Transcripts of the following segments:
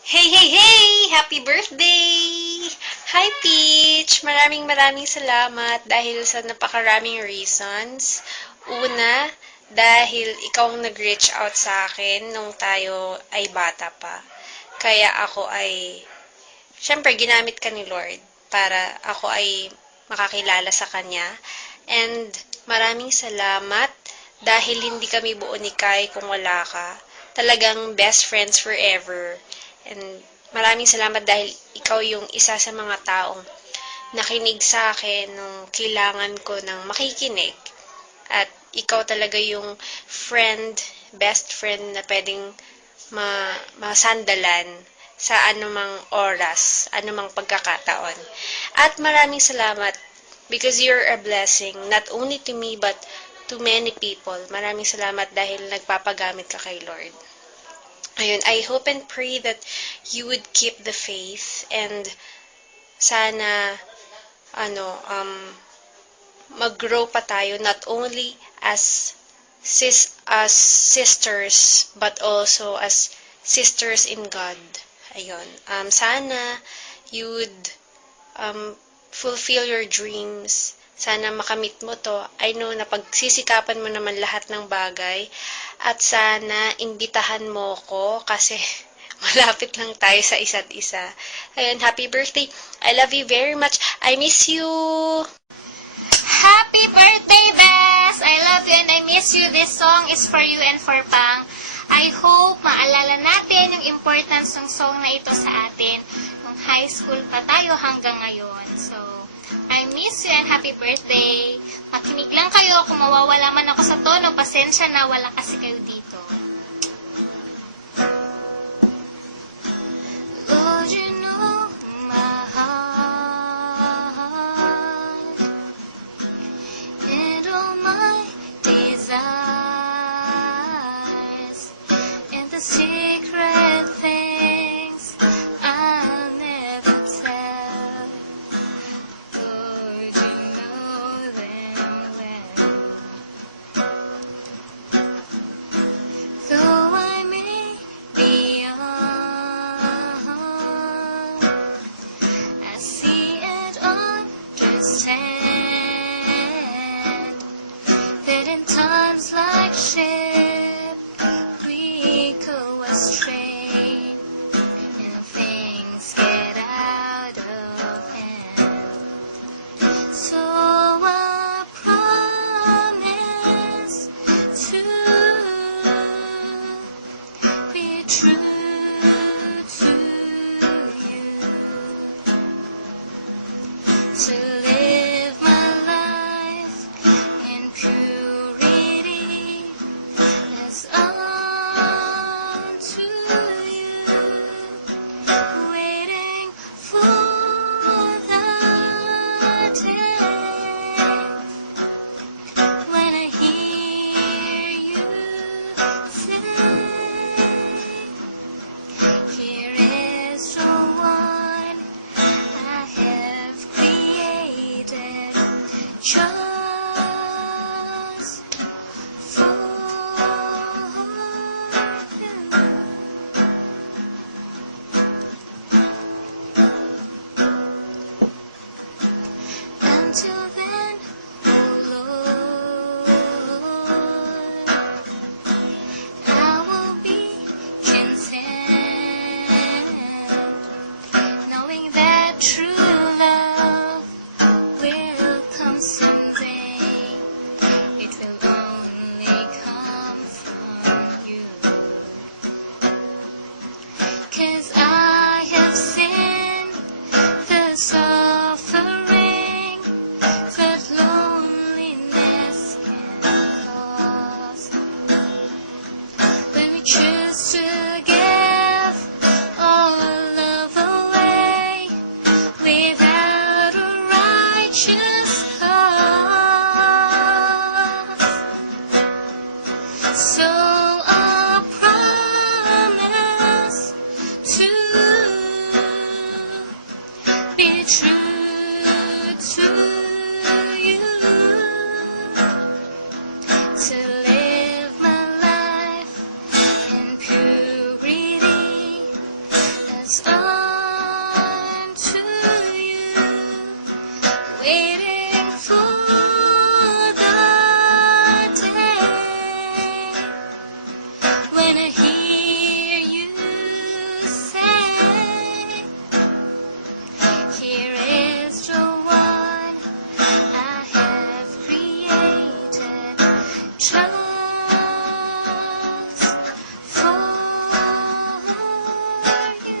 Hey, hey, hey! Happy birthday! Hi, Peach! Maraming salamat dahil sa napakaraming reasons. Una, dahil ikaw ang nag-reach out sa akin nung tayo ay bata pa. Kaya ako ay, syempre, ginamit ka ni Lord para ako ay makakilala sa Kanya. And maraming salamat dahil hindi kami buo ni Kai kung wala ka. Talagang best friends forever. And maraming salamat dahil ikaw yung isa sa mga taong nakinig sa akin nung kailangan ko ng makikinig. At ikaw talaga yung friend, best friend na pwedeng masandalan sa anumang oras, anumang pagkakataon. At maraming salamat because you're a blessing not only to me but to many people. Maraming salamat dahil nagpapagamit ka kay Lord. Ayun, I hope and pray that you would keep the faith and sana mag-grow pa tayo not only as sisters but also as sisters in God. Ayun. Sana you would fulfill your dreams. Sana makamit mo to. I know na pagsisikapan mo naman lahat ng bagay. At sana imbitahan mo ko kasi malapit lang tayo sa isa't isa. Ayun, happy birthday. I love you very much. I miss you. Happy birthday, Bess! I love you and I miss you. This song is for you and for Pang. I hope maalala natin yung importance ng song na ito sa atin nung high school pa tayo hanggang ngayon. So, I miss you and happy birthday. Makinig lang kayo kung mawawala man ako sa tono. Pasensya na, wala kasi kayo dito. Lord, you know my heart and all my desires and the secret things I'll never tell. Lord, you know them well. Though I may be young, I see and understand that in times like ship we go astray. wanna hear you say, here is the one I have created, just for you.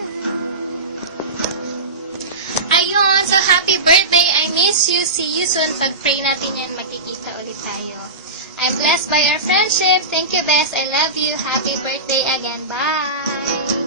Ayun, so happy birthday. I miss you. See you soon. Pag-pray natin yan, magkikita ulit tayo. I'm blessed by our friendship. Thank you, Bess. I love you. Happy birthday again. Bye!